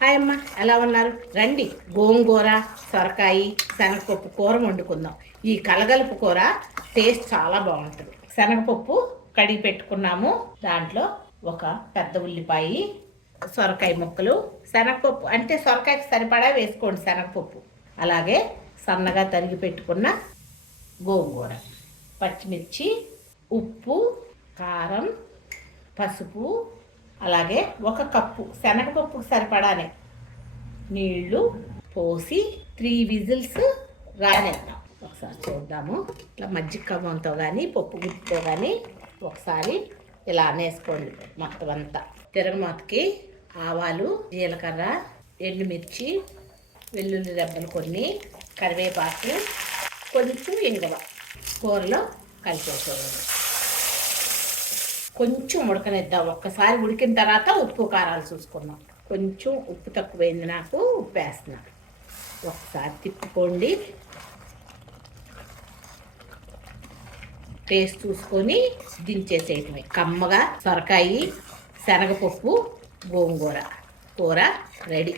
Hi అమ్మ ఎలా ఉన్నారు? రండి. గోంగూర సొరకాయ శనగపప్పు కూర వండుకుందాం. ఈ కలగలుపు కూర టేస్ట్ చాలా బాగుంటుంది. శనగపప్పు కడిగి పెట్టుకున్నాము. దాంట్లో ఒక పెద్ద ఉల్లిపాయ సొరకాయ ముక్కలు శనగపప్పు అంటే సొరకాయకి సరిపడా వేసుకోండి శనగపప్పు. అలాగే సన్నగా తరిగి పెట్టుకున్న గోంగూర పచ్చిమిర్చి ఉప్పు కారం పసుపు అలాగే ఒక కప్పు శనగపప్పుకు సరిపడానే నీళ్ళు పోసి త్రీ విజిల్స్ రానేద్దాం. ఒకసారి చూద్దాము. ఇట్లా మజ్జిగ కవ్వంతో కానీ పప్పు గుత్తితో కానీ ఒకసారి ఇలా అనేసుకోండి మొత్తం అంతా. తిరగమాతకి ఆవాలు జీలకర్ర ఎండుమిర్చి వెల్లుల్లి రెబ్బలు కొన్ని కరివేపాకు కొంచెం ఇంగువ. కూరలో కలిపేసుకోవాలి కొంచెం ఉడకనిద్దాం. ఒక్కసారి ఉడికిన తర్వాత ఉప్పు కారాలు చూసుకుందాం. కొంచెం ఉప్పు తక్కువైంది నాకు ఉప్పు వేస్తున్నా. ఒకసారి తిప్పుకోండి. టేస్ట్ చూసుకొని దించేసేయటమే. కమ్మగా సొరకాయి శనగపప్పు గోంగూర కూర రెడీ.